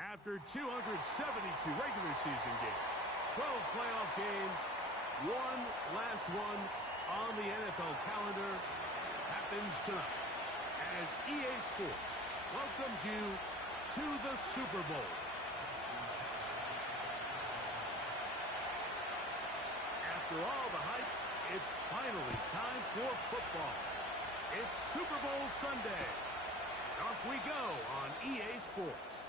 After 272 regular season games, 12 playoff games, one last one on the NFL calendar happens tonight as EA Sports welcomes you to the Super Bowl. After all the hype, it's finally time for football. It's Super Bowl Sunday. Off we go on EA Sports.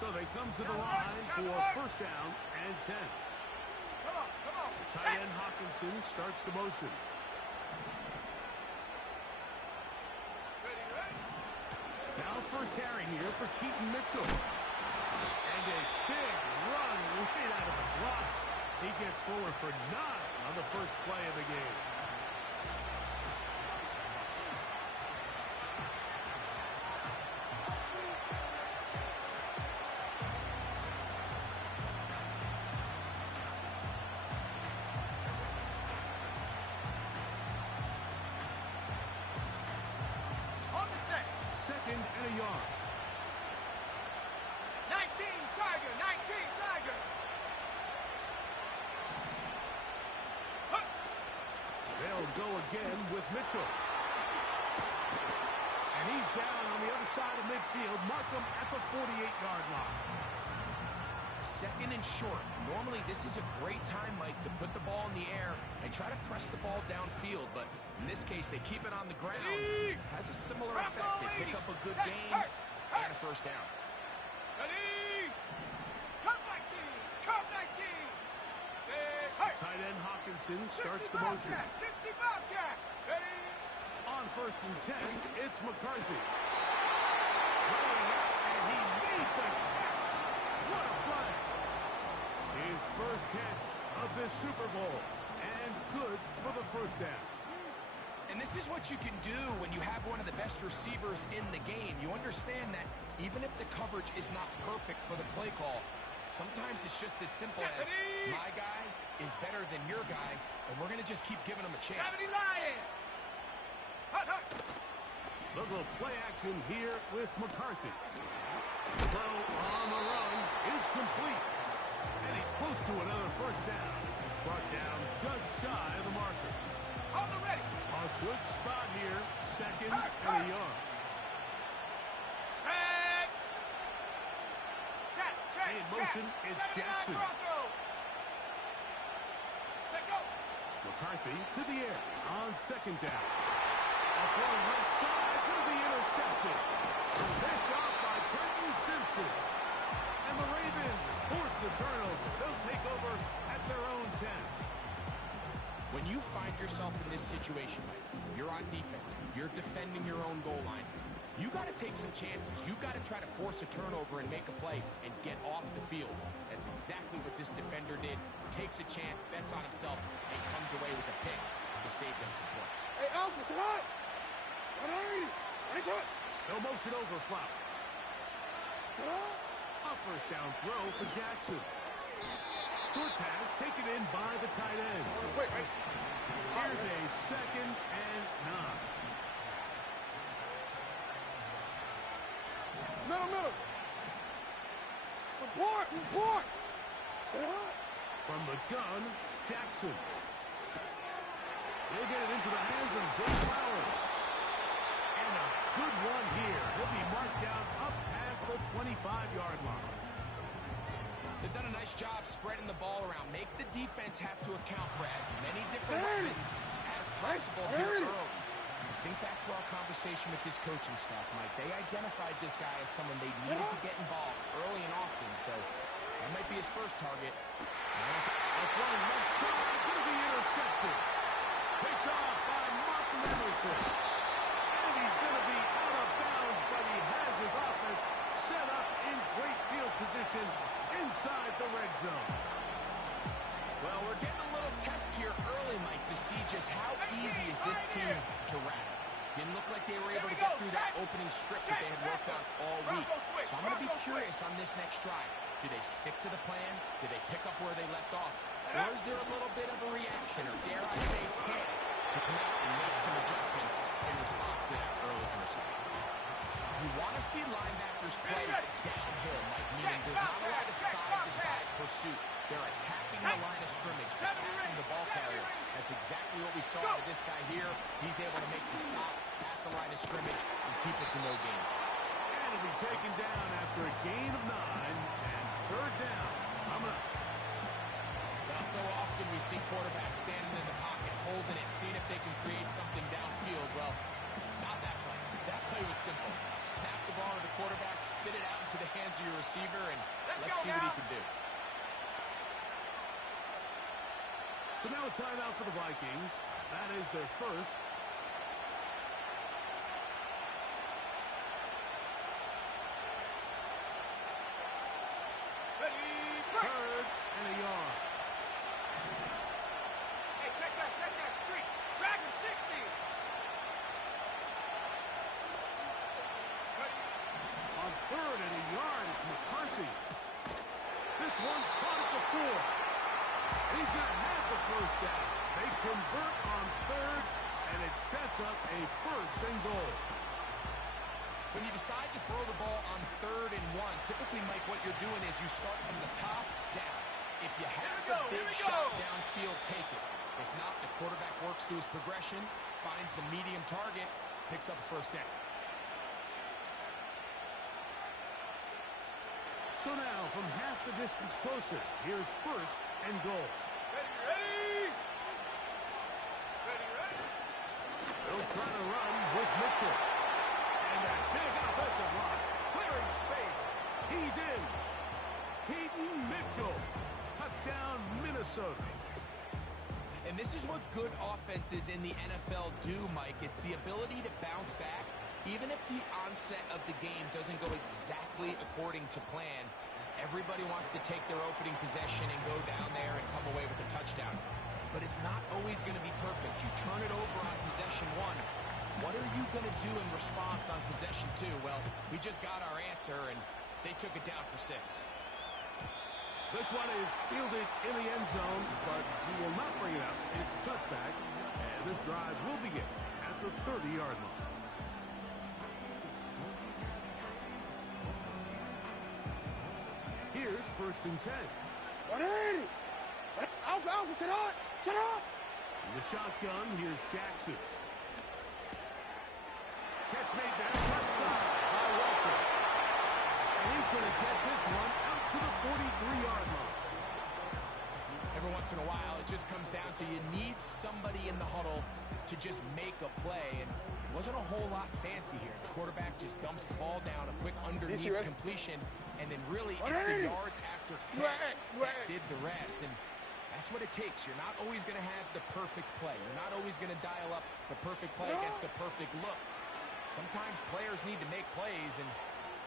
So they come to the line for first down and 10. Tight end Hockenson starts the motion. Now first carry here for Keaton Mitchell. And a big run right out of the blocks. He gets forward for 9 on the first play of the game. Second and a yard. 19 Tiger, 19 Tiger. They'll go again with Mitchell. And he's down on the other side of midfield. Mark him at the 48-yard line. Second and short. Normally this is a great time, Mike, to put the ball in the air and try to press the ball downfield, but in this case they keep it on the ground. Has a similar effect. They pick up a good gain and a first down. Tight end Hockenson starts the motion. 60 Bobcat. Ready? On first and 10, it's McCarthy. Running out, and he made the catch. What a play. His first catch of this Super Bowl, and good for the first down. And this is what you can do when you have one of the best receivers in the game. You understand that even if the coverage is not perfect for the play call, sometimes it's just as simple as my guy is better than your guy, and we're going to just keep giving him a chance. 70 Lion. Little play action here with McCarthy. Throw on the run is complete. And he's close to another first down as he's brought down just shy of the marker. On the ready. A good spot here, second and a yard. In motion, it's Jackson. McCarthy to the air on second down. A throw left side will be intercepted. Picked off by Trenton Simpson. And the Ravens force the turnover. They'll take over at their own 10. When you find yourself in this situation, Mike, you're on defense, you're defending your own goal line, you got to take some chances. You got to try to force a turnover and make a play and get off the field. That's exactly what this defender did. Takes a chance, bets on himself, and comes away with a pick to save them some points. Hey, Alpha, it's hot. What are you? Nice hot. No motion over Flowers. A first down throw for Jackson. Short pass taken in by the tight end. Wait. Here's a second and 9. Middle. Report. From the gun, Jackson. He'll get it into the hands of Zay Flowers. And a good one here. He'll be marked down up past the 25-yard line. They've done a nice job spreading the ball around. Make the defense have to account for as many different weapons as possible here early. Think back to our conversation with this coaching staff, Mike. They identified this guy as someone they needed to get involved early and often, so that might be his first target. A throw left side will be intercepted. Picked off by Martin Emerson. And he's going to be out of bounds, but he has his offense set up in great field position inside the red zone. Well, we're getting a little test here early, Mike, to see just how easy is this team to rattle. Didn't look like they were able to get through that opening script that they had worked on all week. So I'm going to be curious on this next drive. Do they stick to the plan? Do they pick up where they left off? Or is there a little bit of a reaction, or dare I say panic, to come out and make some adjustments in response to that early interception? You want to see linebackers play downhill, Mike, meaning there's not a lot of side-to-side pursuit. They're attacking the line of scrimmage, attacking the ball carrier. That's exactly what we saw with this guy here. He's able to make the stop at the line of scrimmage and keep it to no gain. And it'll be taken down after a gain of 9 and third down. Coming up. Well, so often we see quarterbacks standing in the pocket, holding it, seeing if they can create something downfield. Well, not that play. That play was simple. Snap the ball to the quarterback, spit it out into the hands of your receiver, and let's see what he can do. So now a timeout for the Vikings. That is their first. Third and a yard. Hey, check that streak. Drag him 60. On third and a yard, it's McCarthy. This one caught at the 4. And he's going to have the first down. They convert on third, and it sets up a first and goal. When you decide to throw the ball on 3rd and 1, typically, Mike, what you're doing is you start from the top down. If you have a big shot downfield, take it. If not, the quarterback works through his progression, finds the medium target, picks up a first down. So now, from half the distance closer, here's first and goal. Ready. They'll try to run with Mitchell. And that big offensive line, clearing space. He's in. Peyton Mitchell. Touchdown, Minnesota. And this is what good offenses in the NFL do, Mike. It's the ability to bounce back. Even if the onset of the game doesn't go exactly according to plan, everybody wants to take their opening possession and go down there and come away with a touchdown. But it's not always going to be perfect. You turn it over on possession 1. What are you going to do in response on possession 2? Well, we just got our answer, and they took it down for 6. This one is fielded in the end zone, but he will not bring it out. It's a touchback, and this drive will begin at the 30-yard line. Here's first and 10. 180. Alpha, sit up. In the shotgun, here's Jackson. Catch made there, left side by Walker. And he's going to get this one out to the 43-yard line. Every once in a while, it just comes down to you need somebody in the huddle to just make a play. And it wasn't a whole lot fancy here. The quarterback just dumps the ball down, a quick underneath completion, and then really it's the yards after catch that did the rest. And that's what it takes. You're not always going to have the perfect play. You're not always going to dial up the perfect play against the perfect look. Sometimes players need to make plays, and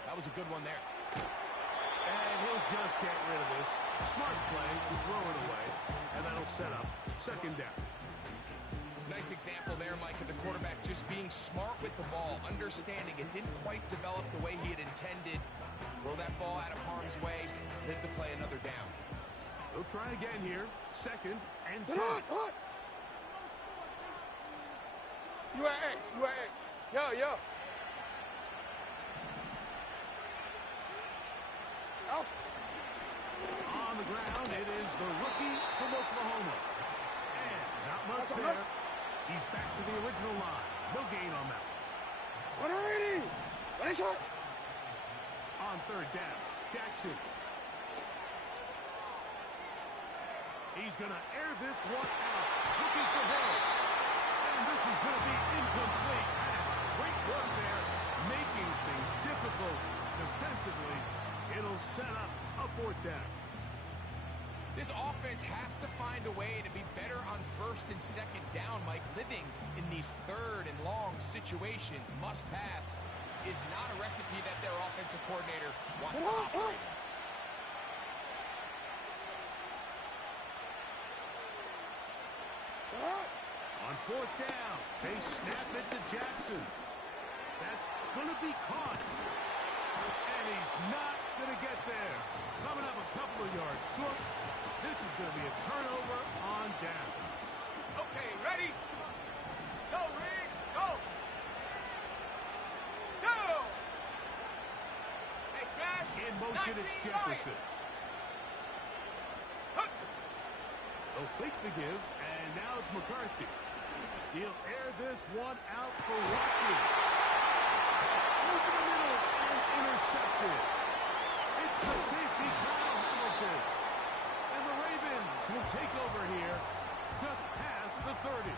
that was a good one there. And he'll just get rid of this. Smart play to throw it away, and that'll set up second down. Nice example there, Mike, of the quarterback just being smart with the ball, understanding it didn't quite develop the way he had intended. Throw that ball out of harm's way, live to play another down. They'll try again here. Second and 10. UAX. Yo. Out. On the ground, it is the rookie from Oklahoma. And not much there. He's back to the original line. No gain on that. 180. Ready, shot. On third down, Jackson. He's going to air this one out. Looking for Hill. And this is going to be incomplete. Great work there, making things difficult defensively. It'll set up a fourth down. This offense has to find a way to be better on first and second down, Mike. Living in these third and long situations, must pass, is not a recipe that their offensive coordinator wants to operate in. On fourth down, they snap it to Jackson. That's going to be caught. And he's not going to get there. Coming up a couple of yards short. This is going to be a turnover on downs. Okay, ready? Go, Reed, go! Go! Hey, Smash! In motion, it's Jefferson. They'll fake the give, and now it's McCarthy. He'll air this one out for Watkins. That's over the middle and intercepted. It's the safety, Kyle Hamilton. And the Ravens will take over here just past the 30.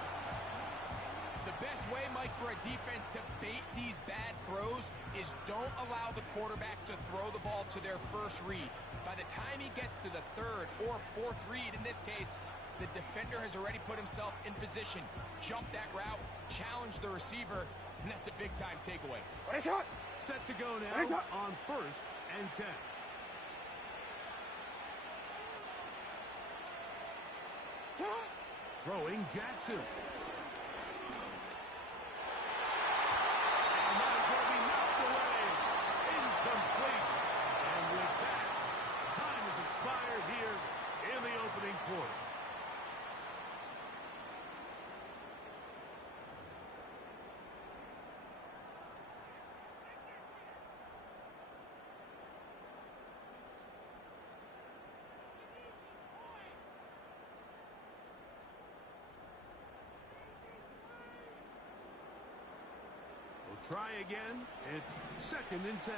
The best way, Mike, for a defense to bait these bad throws is don't allow the quarterback to throw the ball to their first read. By the time he gets to the third or fourth read, in this case, the defender has already put himself in position, jumped that route, challenged the receiver, and that's a big-time takeaway. Set to go now on 1st and 10. Throwing Jackson. And that is going to be knocked away. Incomplete. And with that, time has expired here in the opening quarter. Try again. It's 2nd and 10.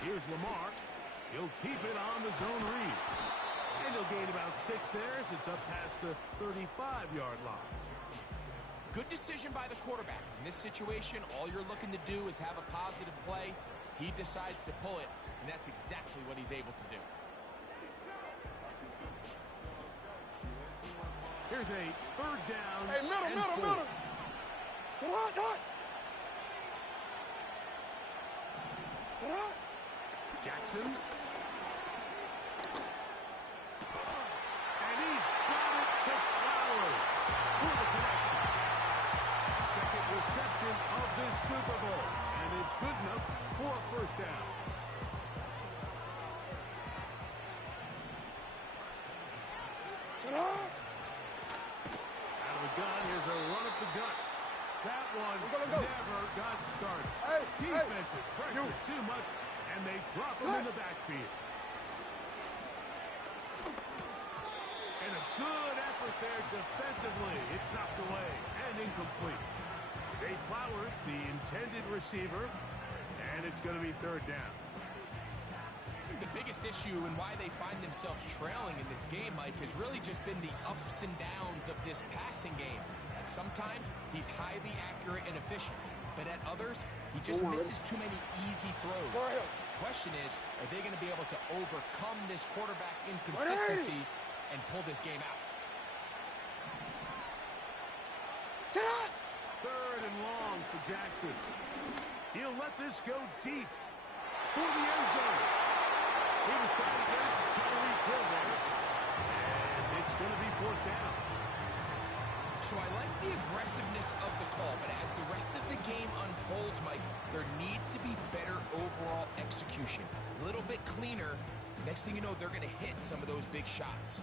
Here's Lamar. He'll keep it on the zone read. And he'll gain about 6 there as it's up past the 35-yard line. Good decision by the quarterback. In this situation, all you're looking to do is have a positive play. He decides to pull it, and that's exactly what he's able to do. Here's a 3rd down. Hey, middle. Jackson. And he's got it to Flowers for the connection. 2nd reception of this Super Bowl. And it's good enough for a 1st down. Gun. Here's a run up the gut. That one never got started. Defensive pressure too much, and they drop him in the backfield. And a good effort there defensively. It's knocked away and incomplete. Zay Flowers, the intended receiver, and it's going to be 3rd down. The biggest issue and why they find themselves trailing in this game, Mike, has really just been the ups and downs of this passing game. At sometimes, he's highly accurate and efficient, but at others, he just misses too many easy throws. The question is, are they going to be able to overcome this quarterback inconsistency and pull this game out? 3rd and long for Jackson. He'll let this go deep for the end zone. He was trying to get it to Tyreek Hill there. And it's going to be 4th down. So I like the aggressiveness of the call, but as the rest of the game unfolds, Mike, there needs to be better overall execution. A little bit cleaner. Next thing you know, they're going to hit some of those big shots.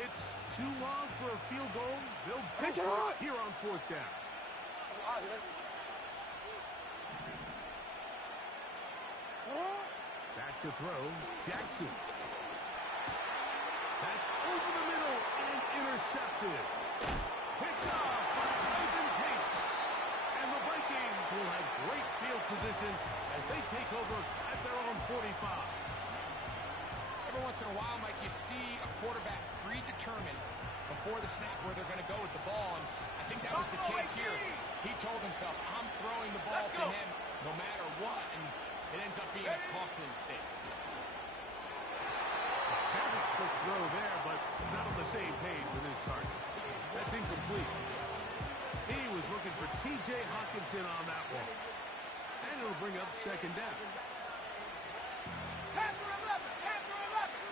It's too long for a field goal. They'll go for it here on 4th down. Back to throw, Jackson. That's over the middle and intercepted. Picked off by Ivan Pace. And the Vikings will have great field position as they take over at their own 45. Every once in a while, Mike, you see a quarterback predetermined before the snap where they're going to go with the ball, and I think that was the case here. He told himself, I'm throwing the ball to him no matter what, and it ends up being a costly mistake. Very quick throw there, but not on the same page with his target. That's incomplete. He was looking for T.J. Hockenson on that one. And it'll bring up 2nd down. Panther 11! Panther 11!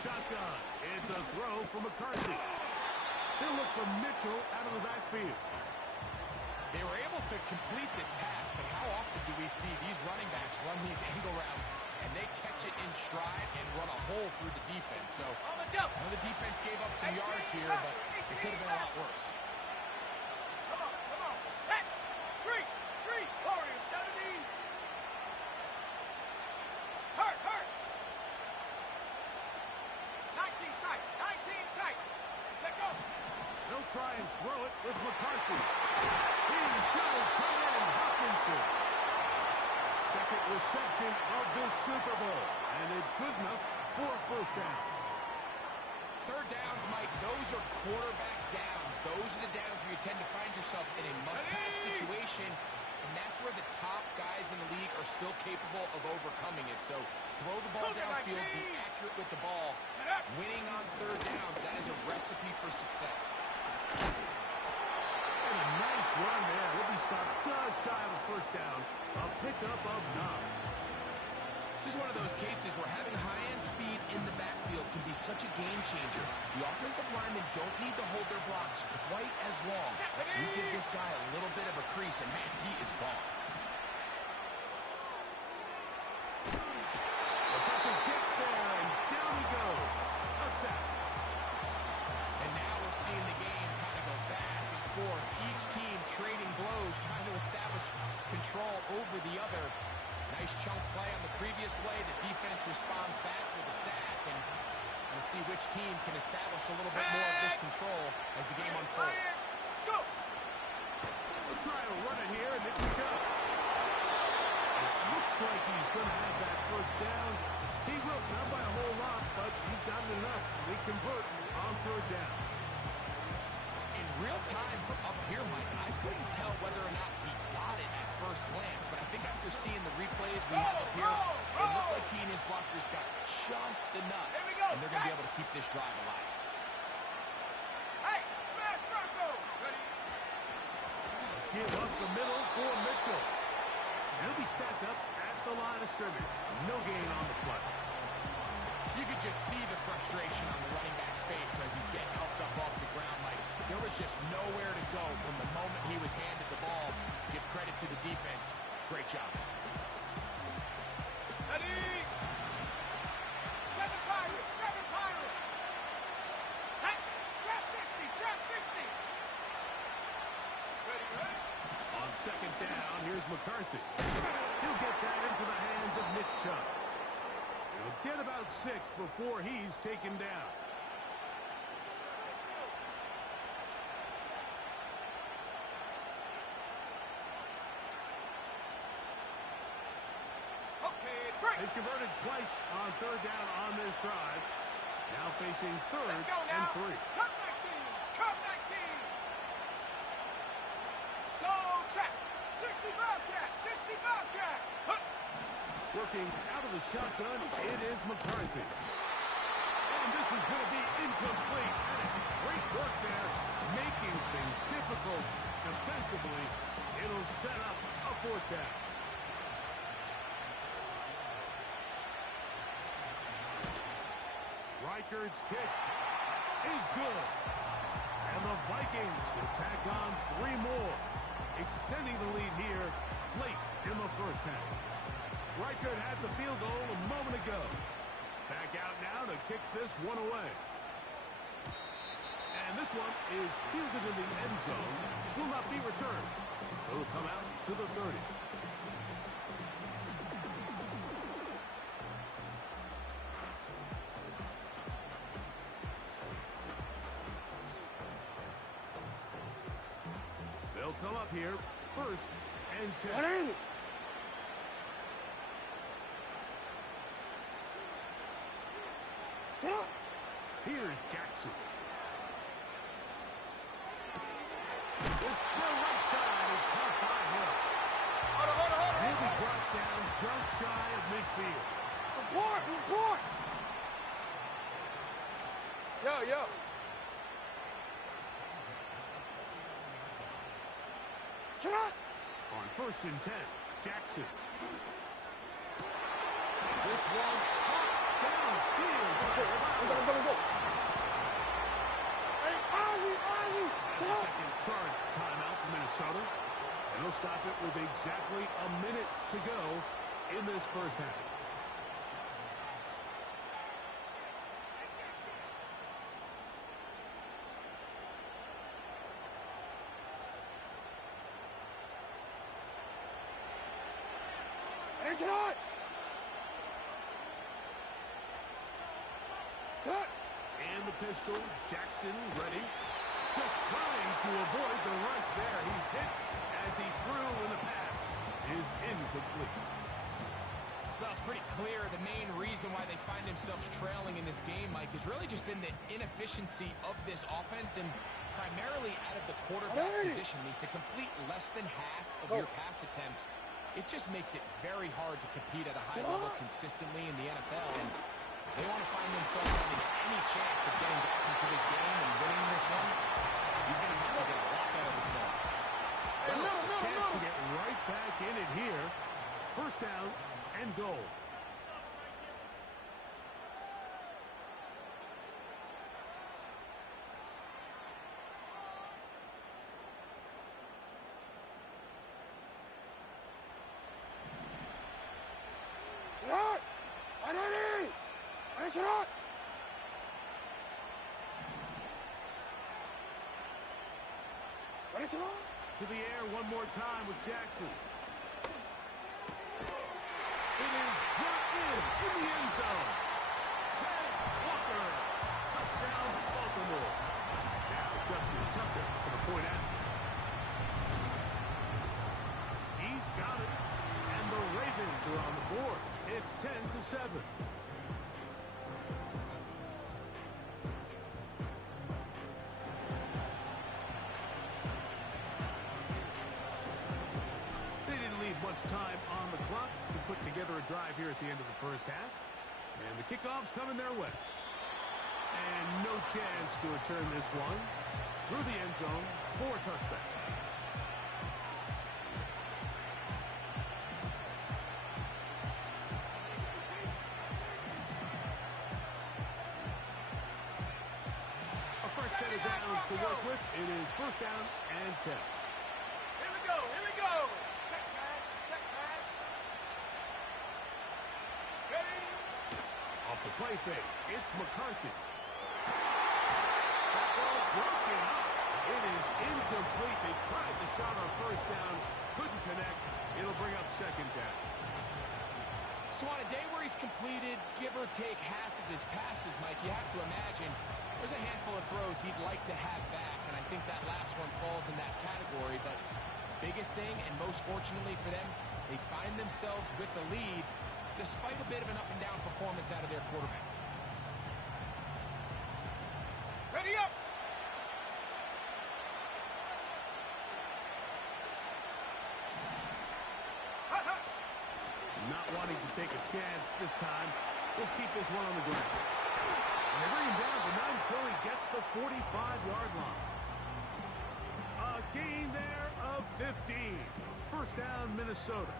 shotgun. It's a throw for McCarthy. They'll look for Mitchell out of the backfield. They were able to complete this pass, but how often do we see these running backs run these angle routes and they catch it in stride and run a hole through the defense? So, I know the defense gave up some yards here, but it could have been a lot worse. Come on. Set. Street. Warriors 17. Hurt. 19 tight. Check go. They'll try and throw it with McCarthy. He's got his tight end, Hopkinson. Second reception of this Super Bowl, and it's good enough for a first down. Third downs, Mike, those are quarterback downs. Those are the downs where you tend to find yourself in a must-pass situation, and that's where the top guys in the league are still capable of overcoming it. So throw the ball downfield, be accurate with the ball. Winning on third downs, that is a recipe for success. And a nice run there. He'll be stopped just shy of a first down. A pickup of 9. This is one of those cases where having high-end speed in the backfield can be such a game changer. The offensive linemen don't need to hold their blocks quite as long. We give this guy a little bit of a crease, and man, he is gone. The pressure gets there, and down he goes. A sack. And now we're seeing the game kind of go back and forth. Each team trading blows, trying to establish control over the other. Nice chunk play on the previous play. The defense responds back with a sack, and we'll see which team can establish a little bit more of this control as the game unfolds. Go. We'll try to run it here, and it can go. It looks like he's going to have that first down. He will, not by a whole lot, but he's got it enough. They convert on third down. In real time from up here, Mike, I couldn't tell whether or not he got it at first glance, but I think after seeing the replays we have up here, it looked like he and his blockers got just enough, and they're going to be able to keep this drive alive. Hey, smash Bronco. Ready? Give up the middle for Mitchell. He'll be stacked up at the line of scrimmage. No gain on the play. You could just see the frustration on the running back's face as he's getting helped up off the ground. Like, there was just nowhere to go from the moment he was handed the ball. Give credit to the defense. Great job. Ready? Seven Pirates. Trap 60. Ready? On second down, here's McCarthy. He'll get that into the hands of Nick Chubb. He'll get about 6 before he's taken down. Okay, break. They've converted twice on third down on this drive. Now facing third Let's go and now. 3. Come 19. Go check. 60 Bobcat. Hup. Working out of the shotgun, it is McCarthy. And this is going to be incomplete. And it's great work there, making things difficult defensively. It'll set up a fourth down. Reichard's kick is good. And the Vikings will tack on 3 more, extending the lead here late in the first half. Reichard had the field goal a moment ago. Back out now to kick this one away. And this one is fielded in the end zone. Will not be returned. It'll come out to the 30. They'll come up here first and 10. Here's Jackson. This throw right side is caught by Hill. He'll be brought down just shy of midfield. Report. Yo. Shut up. On first and 10, Jackson. This one caught downfield. Go. Hey, Ozzie! That's a second charge timeout for Minnesota. And they'll stop it with exactly a minute to go in this first half. It's hot! Cut! And the pistol, Jackson ready. Just trying to avoid the rush there. He's hit as he threw, and the pass is incomplete. Well, it's pretty clear the main reason why they find themselves trailing in this game, Mike, has really just been the inefficiency of this offense and primarily out of the quarterback position. I mean, to complete less than half of your pass attempts, it just makes it very hard to compete at a high level consistently in the NFL. And they want to find themselves having any chance of getting back into this game and winning this one. He's going to have to get a lot better than that. Well, a chance to get right back in it here. First down and goal. Shot! Ready! Ready, shot! Ready, shot! To the air one more time with Jackson. It is brought in the end zone. Quez Walker. Touchdown, Baltimore. That's Justin Tucker for the point after. He's got it. And the Ravens are on the board. It's 10-7. They didn't leave much time on the clock to put together a drive here at the end of the first half. And the kickoff's coming their way. And no chance to return this one. Through the end zone for a touchback. Set of downs to work with. It is first down and 10. Here we go! Check smash! Ready? Off the play fake, it's McCarthy. That ball broken up. It is incomplete. They tried the shot on first down, couldn't connect. It'll bring up second down. So on a day where he's completed, give or take half of his passes, Mike, you have to imagine there's a handful of throws he'd like to have back, and I think that last one falls in that category. But the biggest thing, and most fortunately for them, they find themselves with the lead despite a bit of an up-and-down performance out of their quarterback. Ready up! Not wanting to take a chance this time. We'll keep this one on the ground. And they bring him down, but not until he gets the 45-yard line. A gain there of 15. First down, Minnesota.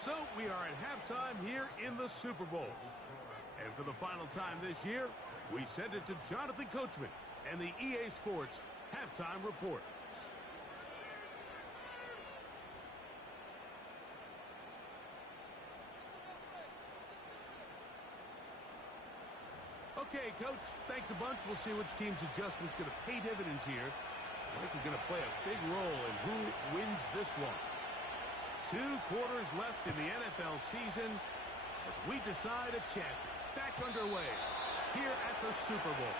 So we are at halftime here in the Super Bowl. And for the final time this year, we send it to Jonathan Coachman and the EA Sports Halftime Report. Okay, Coach, thanks a bunch. We'll see which team's adjustment's going to pay dividends here. I think we're going to play a big role in who wins this one. 2 quarters left in the NFL season as we decide a champion. Back underway here at the Super Bowl.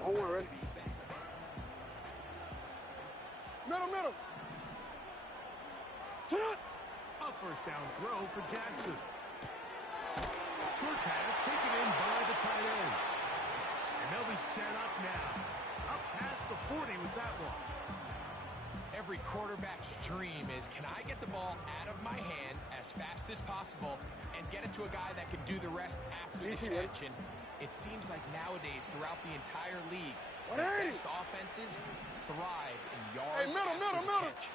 Don't worry. Middle. Sit up. A first down throw for Jackson. Short pass taken in by the tight end. And they'll be set up now. dream is, can I get the ball out of my hand as fast as possible and get it to a guy that can do the rest after the catch? And it seems like nowadays, throughout the entire league, the best offenses thrive in yards after the catch.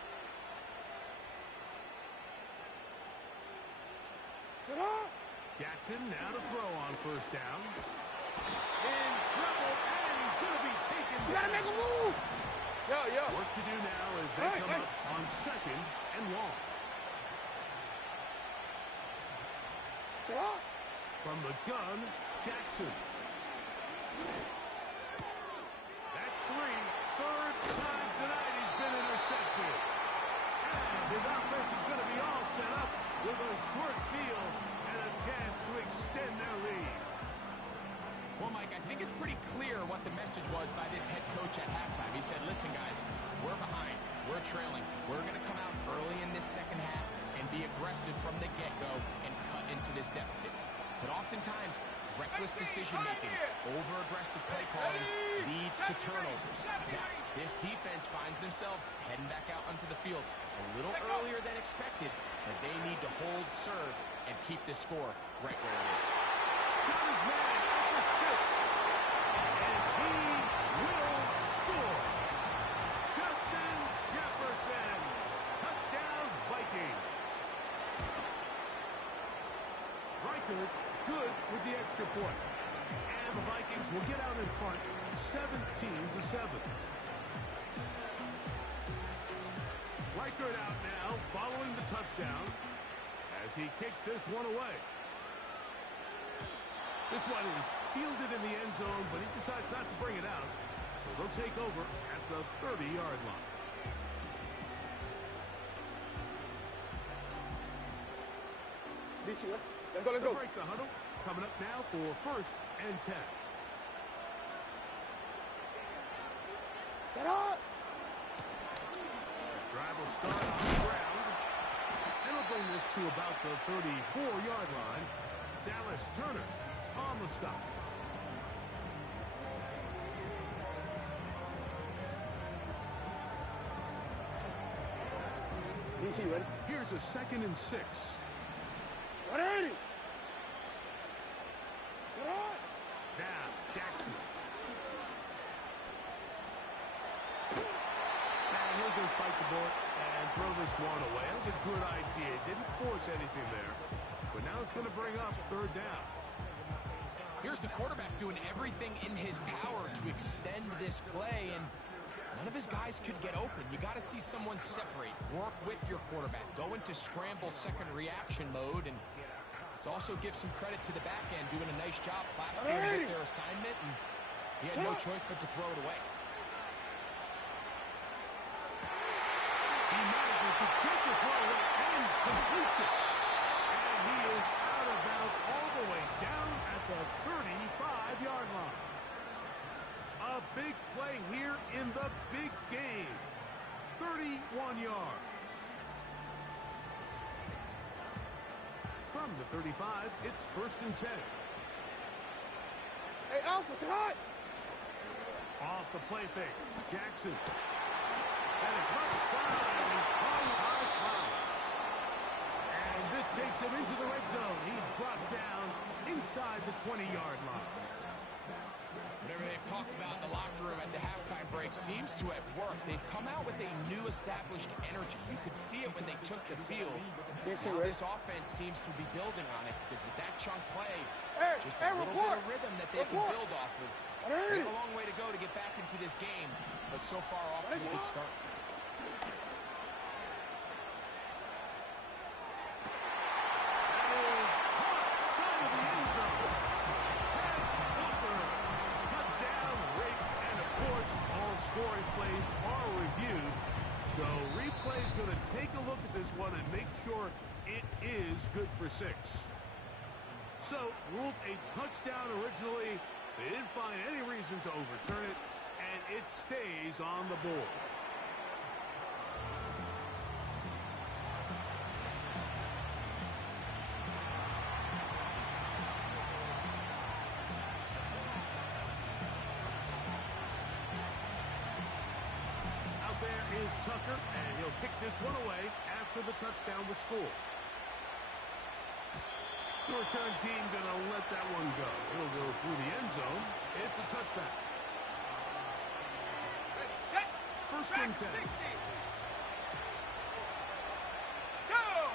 Jackson now to throw on first down. In trouble, and he's going to be taken down. You gotta make a move. Work to do now as they come up on second and long. From the gun, Jackson. That's three. Third time tonight he's been intercepted. And his offense is going to be all set up with a short field and a chance to extend their lead. Well, Mike, I think it's pretty clear what the message was by this head coach at halftime. He said, listen, guys, we're behind. We're trailing. We're going to come out early in this second half and be aggressive from the get-go and cut into this deficit. But oftentimes, reckless decision-making, over-aggressive play calling leads to turnovers. Now, this defense finds themselves heading back out onto the field a little earlier than expected, but they need to hold serve and keep this score right where it is. Got his man at the 6, and he will score. Justin Jefferson, touchdown Vikings. Reichard good with the extra point, and the Vikings will get out in front 17-7. Reichard out now following the touchdown as he kicks this one away. This one is fielded in the end zone, but he decides not to bring it out. So they'll take over at the 30-yard line. Let's go. They'll break the huddle. Coming up now for first and 10. Get up. Drive will start on the ground. And will bring this to about the 34-yard line. Dallas Turner on the stop. DC ready? Here's a 2nd and 6. Ready? Now, Jackson. And he'll just bite the bullet and throw this one away. That was a good idea. Didn't force anything there. But now it's going to bring up 3rd down. Here's the quarterback doing everything in his power to extend this play, and none of his guys could get open. You got to see someone separate, work with your quarterback, go into scramble second reaction mode, and let's also give some credit to the back end doing a nice job plastering with their assignment, and he had no choice but to throw it away. He manages to get the throw away and completes it. And he is out of bounds all the way down at the 35-yard line. A big play here in the big game. 31 yards. From the 35, it's first and 10. Hey, Alpha, sit hot. Off the play fake, Jackson. And it's left side. And this takes him into the red zone. He's brought down inside the 20-yard line. Whatever they've talked about in the locker room at the halftime break seems to have worked. They've come out with a new established energy. You could see it when they took the field. Now this offense seems to be building on it because with that chunk play, just a little bit of rhythm that they can build off of. They have a long way to go to get back into this game, but so far off to a good start. Scoring plays are reviewed, so replay's going to take a look at this one and make sure it is good for 6. So, ruled a touchdown originally. They didn't find any reason to overturn it, and it stays on the board. Tucker, and he'll kick this one away after the touchdown was scored. The return team going to let that one go. It'll go through the end zone. It's a touchback. Ready, set. First Back and 10. 60. Go.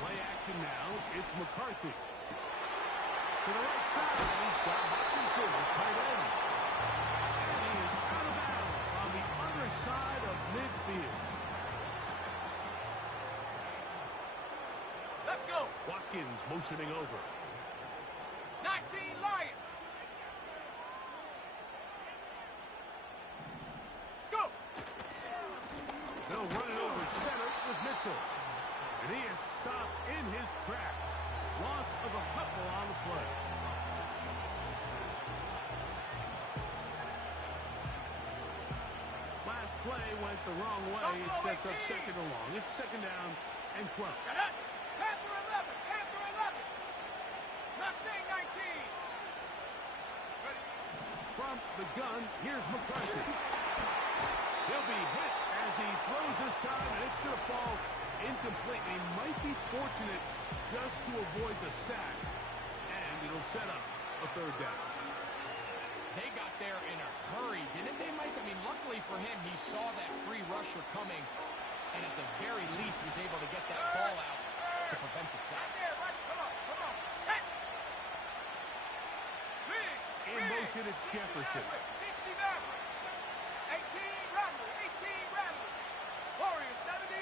Play action now. It's McCarthy. To the right side, he's got Hopkinson as tight end. And he is out of bounds on the other side of midfield. Let's go. Watkins motioning over. 19 Lions. Go. They'll run it over center with Mitchell. And he is stopped in his tracks. Loss of a couple on the play. Last play went the wrong way. It sets up second and long. It's second down and 12. Got it. Panther 11. Panther 11. Mustang 19. Ready. From the gun, here's McCarthy. He'll be hit as he throws this time, and it's going to fall incomplete. He might be fortunate just to avoid the sack, and it'll set up a third down. They got there in a hurry, didn't they, Mike? I mean, luckily for him, he saw that free rusher coming, and at the very least was able to get that ball out to prevent the sack. Right there, right. Come on. Set. Biggs. In motion, it's Jefferson. 60 Maverick. 18 Rattler. 18 Rattler. Warriors 70.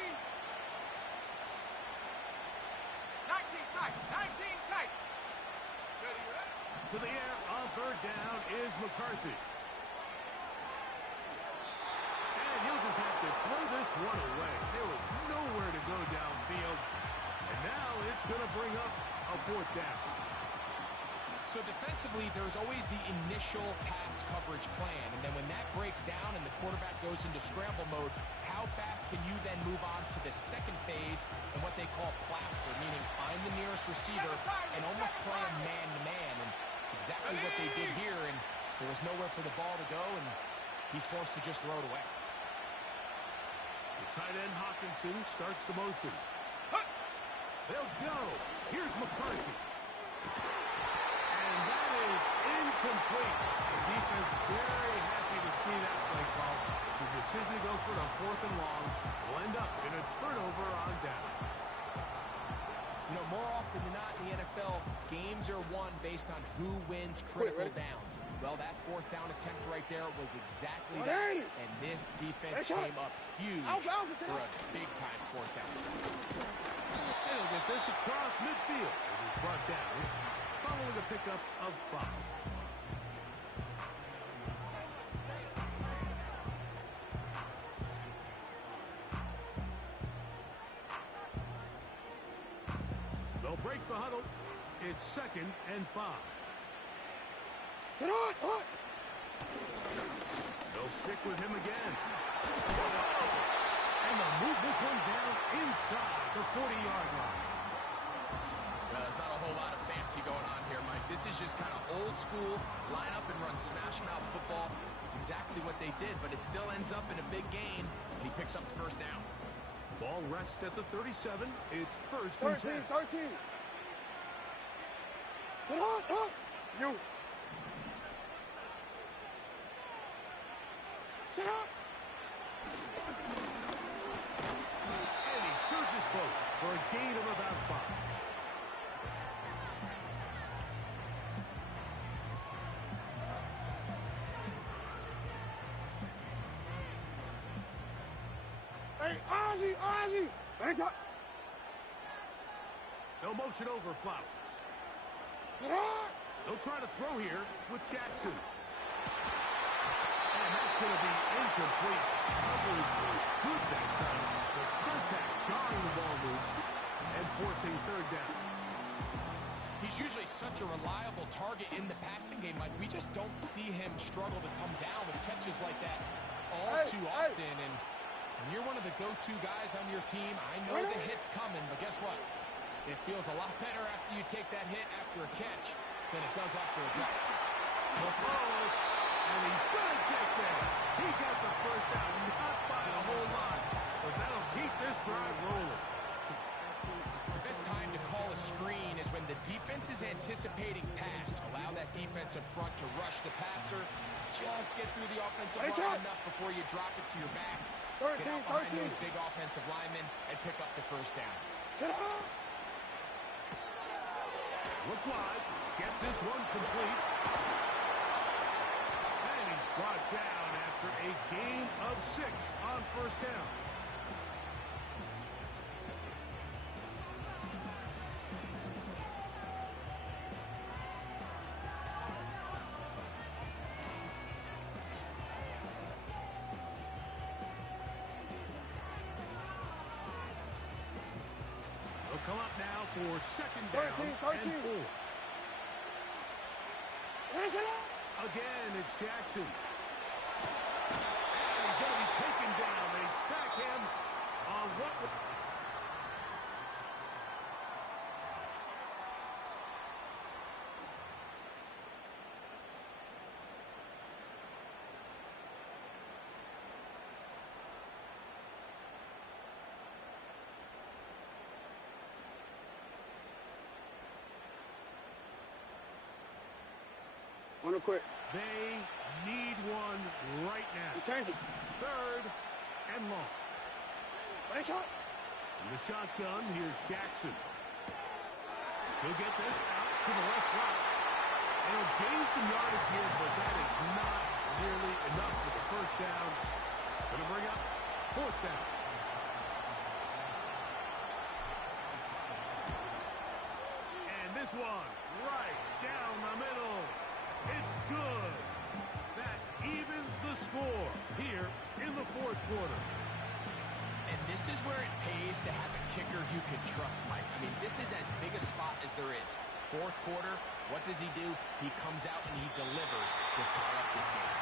19 tight. 19 tight. Ready, ready. To the air on third down is McCarthy. And he'll just have to throw this one away. There was nowhere to go downfield. And now it's going to bring up a fourth down. So defensively, there's always the initial pass coverage plan. And then when that breaks down and the quarterback goes into scramble mode, how fast can you then move on to the second phase and what they call plaster, meaning find the nearest receiver and almost play a man-to-man. And it's exactly what they did here, and there was nowhere for the ball to go, and he's forced to just throw it away. The tight end Hawkinson starts the motion. They'll go. Here's McCarthy. And that is incomplete. The defense very happy to see that play call. The decision to go for the fourth and long will end up in a turnover on down. You know, more often than not in the NFL, games are won based on who wins critical downs. Well, that fourth down attempt right there was exactly that. And this defense came up huge for a big-time fourth down stop. They'll get this across midfield. It is brought down following a pickup of 5. They'll break the huddle. It's second and 5. They'll stick with him again. And they'll move this one down inside the 40-yard line. Well, there's not a whole lot of fancy going on here, Mike. This is just kind of old school, line up and run smash mouth football. It's exactly what they did, but it still ends up in a big gain, and he picks up the first down. Ball rests at the 37. It's first and 10. 13. You. Sit up. And he surges forward for a gain of about 5. Hey, Ozzy. Thanks. No motion over Flowers. They'll try to throw here with Jackson. And that's going to be incomplete. Coverage was good that time. The contact jarring the ball loose and forcing third down. He's usually such a reliable target in the passing game, Mike. We just don't see him struggle to come down with catches like that all too often. And when you're one of the go-to guys on your team, I know the hit's coming, but guess what? It feels a lot better after you take that hit after a catch than it does after a drop. The throw And he's going to get there. He got the first down, not by a whole lot, but that'll keep this drive rolling. The best time to call a screen is when the defense is anticipating pass. Allow that defensive front to rush the passer. Just get through the offensive line enough before you drop it to your back. Get out behind those big offensive linemen and pick up the first down. Look wide. Get this one complete. And he's brought down after a gain of 6 on first down. They'll come up now for second down and 4. Again, it's Jackson. And he's going to be taken down. They sack him on what... One quick. They need one right now. Change it. Third and long. Right shot. In the shotgun, here's Jackson. He'll get this out to the left side. And he'll gain some yardage here, but that is not nearly enough for the first down. Going to bring up fourth down. And this one right down the middle. It's good. That evens the score here in the fourth quarter. And this is where it pays to have a kicker you can trust, Mike. I mean, this is as big a spot as there is. Fourth quarter, what does he do? He comes out and he delivers to tie up this game.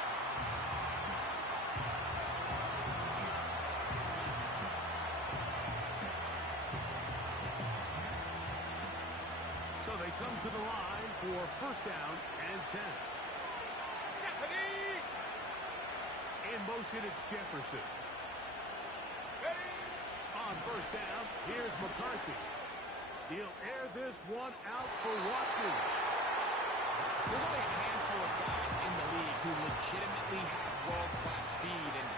So they come to the line for first down and 10. In motion, it's Jefferson. On first down, here's McCarthy. He'll air this one out for Watkins. There's only a handful of guys in the league who legitimately have world-class speed, and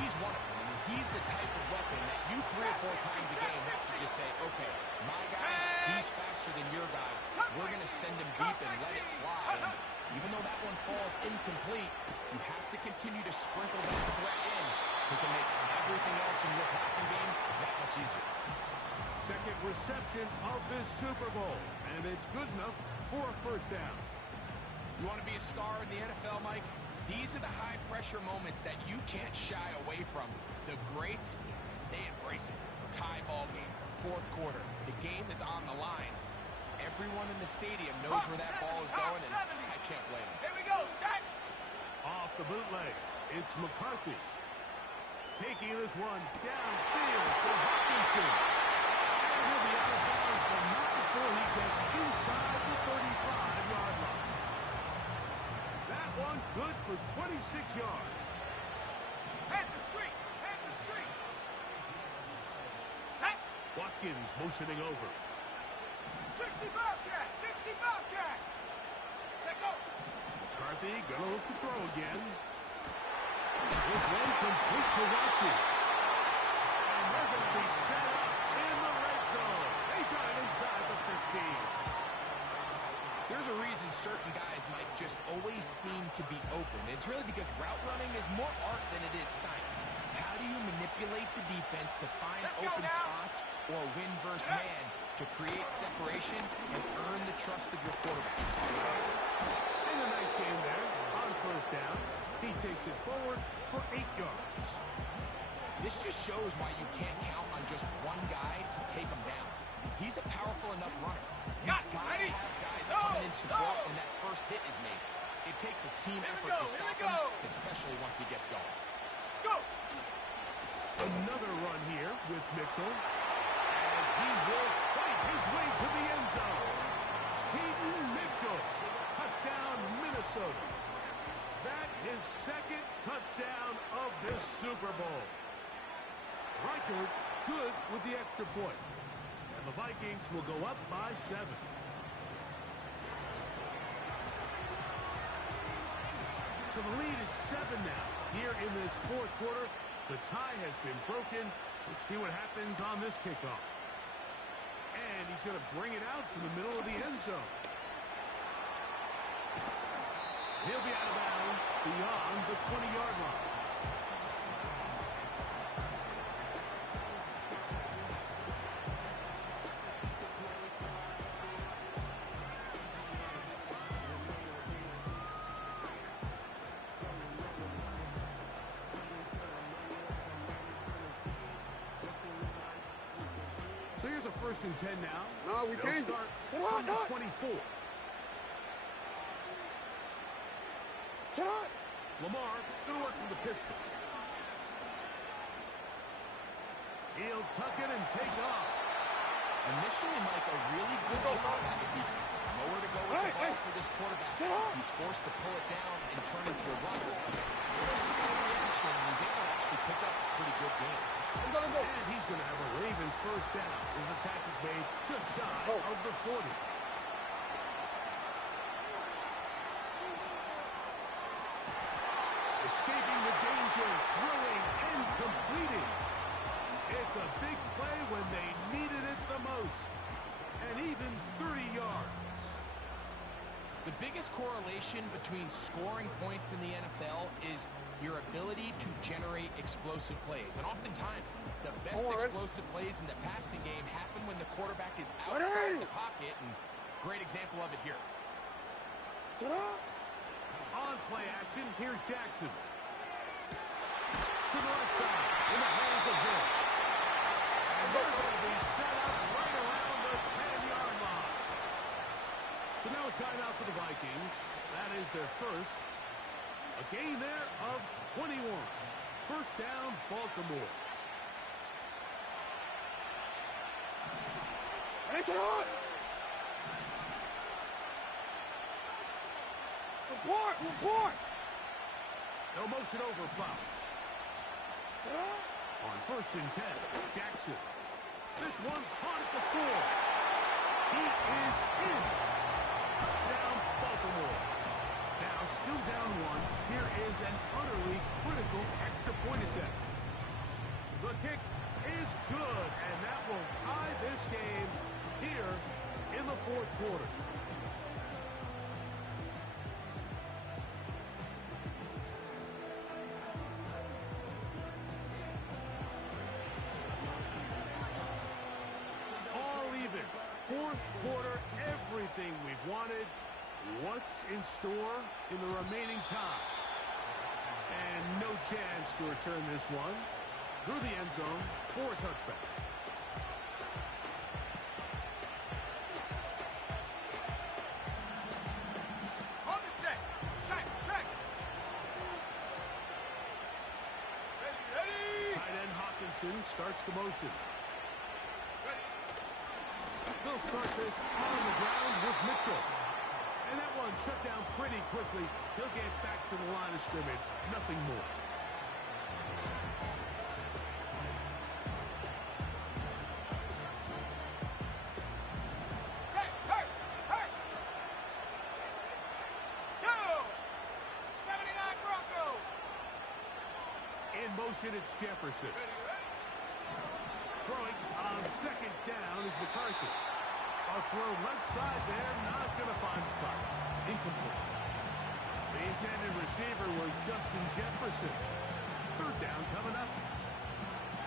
he's one of them. I mean, he's the type of weapon that you 3 or 4 times a game have to just say, okay, my guy, he's faster than your guy. We're going to send him deep and let it fly. And even though that one falls incomplete, you have to continue to sprinkle that threat in because it makes everything else in your passing game that much easier. Second reception of this Super Bowl, and it's good enough for a first down. You want to be a star in the NFL, Mike? These are the high-pressure moments that you can't shy away from. The greats, they embrace it. Tie ball game, fourth quarter. The game is on the line. Everyone in the stadium knows where that ball is going, and I can't blame them. Here we go, set. Off the bootleg, it's McCarthy. Taking this one downfield for Hutchinson. And he'll be out of bounds, but not before he gets inside the 35-yard line. That one good for 26 yards. Head the street. Head the street. Set. Watkins motioning over. 60 Bobcat. 60 Bobcat. Set go. McCarthy gonna look to throw again. This one complete to Watkins. And they're going to be set up in the red zone. They got it inside the 15. There's a reason certain guys might just always seem to be open. It's really because route running is more art than it is science. How do you manipulate the defense to find open spots or win versus man to create separation and earn the trust of your quarterback? And a nice game there on first down. He takes it forward for 8 yards. This just shows why you can't count on just one guy to take him down. He's a powerful enough runner. You gotta have guys coming in support when that first hit is made. It takes a team effort to stop him, especially once he gets going. Go. Another run here with Mitchell. And he will fight his way to the end zone. Keaton Mitchell. Touchdown, Minnesota. That is Super Bowl. Reichard good with the extra point. And the Vikings will go up by 7. So the lead is 7 now. Here in this fourth quarter, the tie has been broken. Let's see what happens on this kickoff. And he's going to bring it out from the middle of the end zone. He'll be out of bounds beyond the 20-yard line. So here's a 1st and 10 now. No, we changed it. Start from the 24. Lamar going to work from the pistol. He'll tuck it and take off. Initially, Mike, a really good job by the defense. Nowhere to go with the ball for this quarterback. He's forced to pull it down and turn into a run. A little slow reaction, and he's able to actually pick up a pretty good game. And he's going to have a Ravens 1st down as the tackle's made just shy of the 40. Escaping the danger, throwing and completing. It's a big play when they needed it the most. And even 30 yards. The biggest correlation between scoring points in the NFL is your ability to generate explosive plays. And oftentimes, the best explosive plays in the passing game happen when the quarterback is outside the pocket. And great example of it here. On play action, here's Jackson. To the left side, in the hands of Hill. And they're going to be set up right around the 10-yard line. So now a timeout for the Vikings. That is their first. A gain there of 21. 1st down, Baltimore. Report! No motion over Flowers. On 1st and 10, Jackson. This one caught at the 4. He is in. Touchdown, Baltimore. Now, still down 1. Here is an utterly critical extra point attempt. The kick is good, and that will tie this game here in the 4th quarter. Fourth quarter, everything we've wanted. What's in store in the remaining time? And no chance to return this one through the end zone for a touchback. On the set. Check. Ready. Tight end Hawkinson starts the motion. They'll start this on the ground with Mitchell. And that one shut down pretty quickly. He'll get back to the line of scrimmage. Nothing more. Hurt. Go. 79 Broncos. In motion, it's Jefferson. Throwing on 2nd down is McCarthy. A throw left side there, not going to find the target. Incomplete. The intended receiver was Justin Jefferson. 3rd down coming up.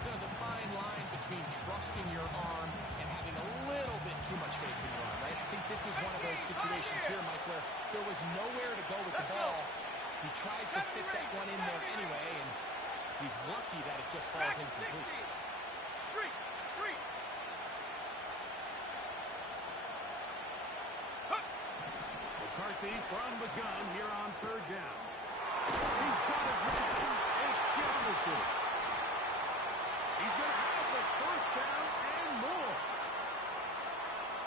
There's a fine line between trusting your arm and having a little bit too much faith in your arm, right? I think this is one of those situations here, Mike, where there was nowhere to go with the ball. He tries to fit that one in there anyway, and he's lucky that it just falls incomplete. Street. McCarthy from the gun here on 3rd down. He's got his man. It's Jefferson. He's going to have the 1st down and more.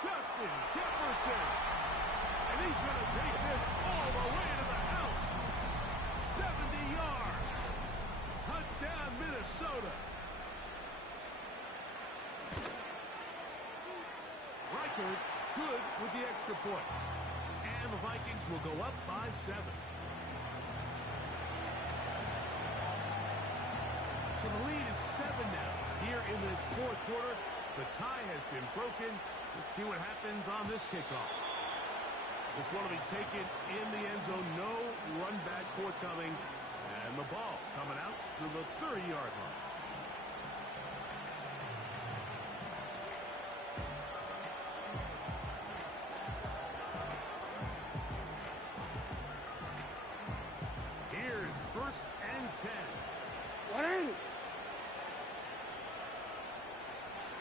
Justin Jefferson. And he's going to take this all the way to the house. 70 yards. Touchdown. down Minnesota. Reichert good with the extra point. And the Vikings will go up by 7. So the lead is 7 now. Here in this fourth quarter, the tie has been broken. Let's see what happens on this kickoff. This one will be taken in the end zone. No run back forthcoming. And the ball coming out to the 30-yard line. Here's 1st and 10. 180.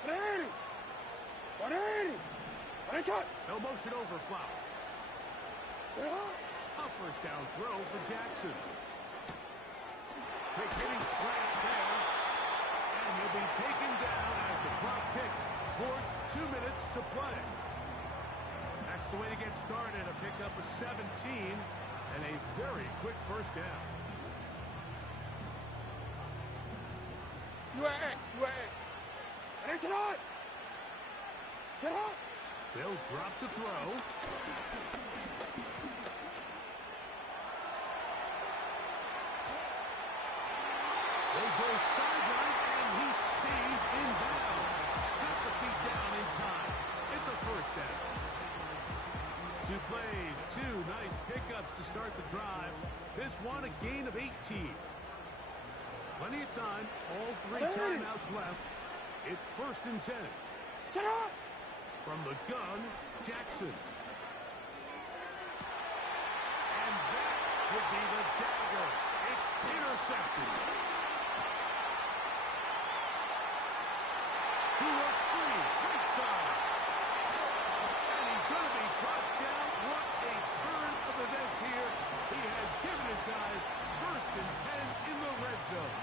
180. 180. 180 shot. No motion over Flowers. Set up. A first down throw for Jackson. Quick hitting slant there. And he'll be taken down as the clock ticks towards 2 minutes to play. That's the way to get started. A pickup of 17 and a very quick first down. UAA. And it's not. Get up. They'll drop to throw. They go sideline, and he stays in bounds. Got the feet down in time. It's a first down. 2 plays, 2 nice pickups to start the drive. This one a gain of 18. Plenty of time. All 3 timeouts left. It's 1st and 10. Set up. From the gun, Jackson. And that would be the dagger. It's intercepted. He looks free, right side. And he's going to be brought down. What a turn of events here. He has given his guys 1st and 10 in the red zone.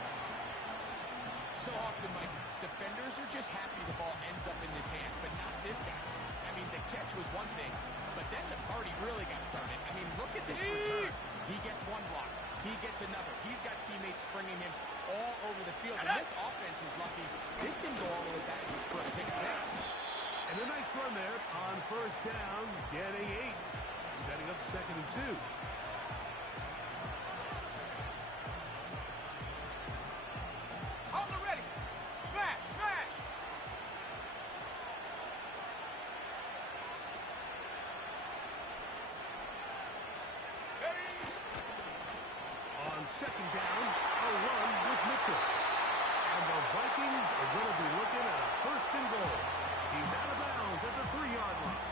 So often, Mike, defenders are just happy the ball ends up in his hands, but not this guy. I mean, the catch was one thing, but then the party really got started. I mean, look at this return. He gets one block. He gets another. He's got teammates springing him all over the field. And this offense is lucky. This didn't go all the way back for a pick 6. And a nice run there on first down, getting 8. Setting up 2nd and 2. On the ready. Smash. On 2nd down, a run with Mitchell. And the Vikings are going to be looking at a 1st and goal. He's out of bounds at the 3-yard line.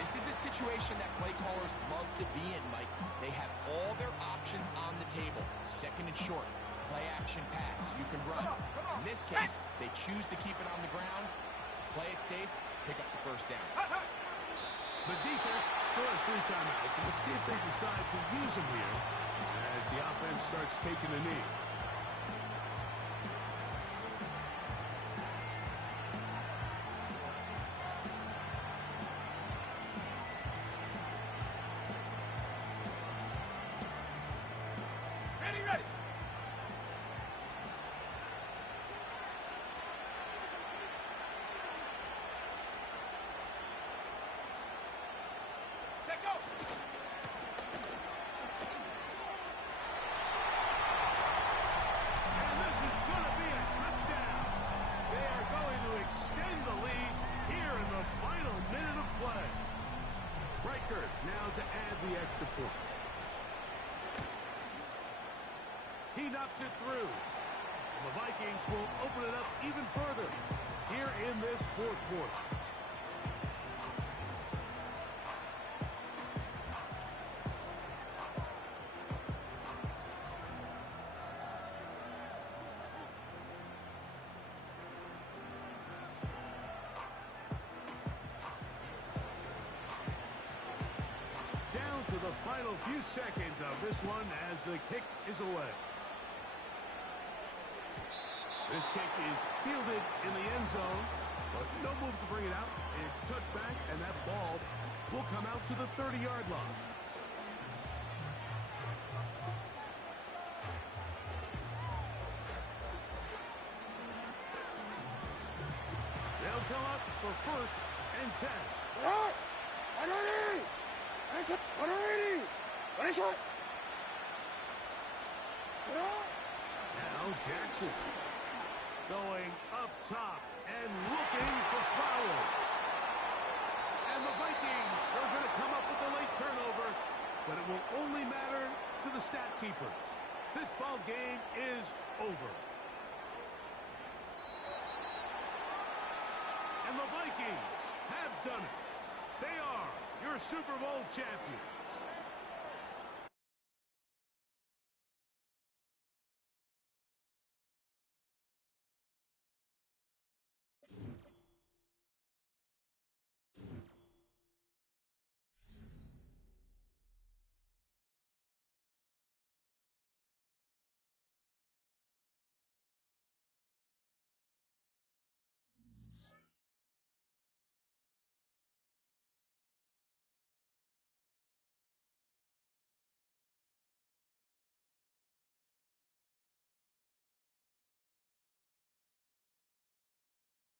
This is a situation that play callers love to be in, Mike. They have all their options on the table. 2nd and short, play action pass. You can run. In this case, they choose to keep it on the ground, play it safe, pick up the 1st down. The defense still has 3 timeouts. We'll see if they decide to use them here as the offense starts taking a knee. Ready. Set go. And this is going to be a touchdown. They are going to extend the lead here in the final minute of play. Reichert now to add the extra point. He knocks it through. The Vikings will open it up even further here in this fourth quarter. Down to the final few seconds of this one as the kick is away. This kick is fielded in the end zone, but no move to bring it out. It's touchback, and that ball will come out to the 30-yard line. for first and 10. Right. 180. 180. 180. Now Jackson going up top and looking for Flowers. And the Vikings are going to come up with a late turnover, but it will only matter to the stat keepers. This ball game is over. And the Vikings have done it. They are your Super Bowl champions.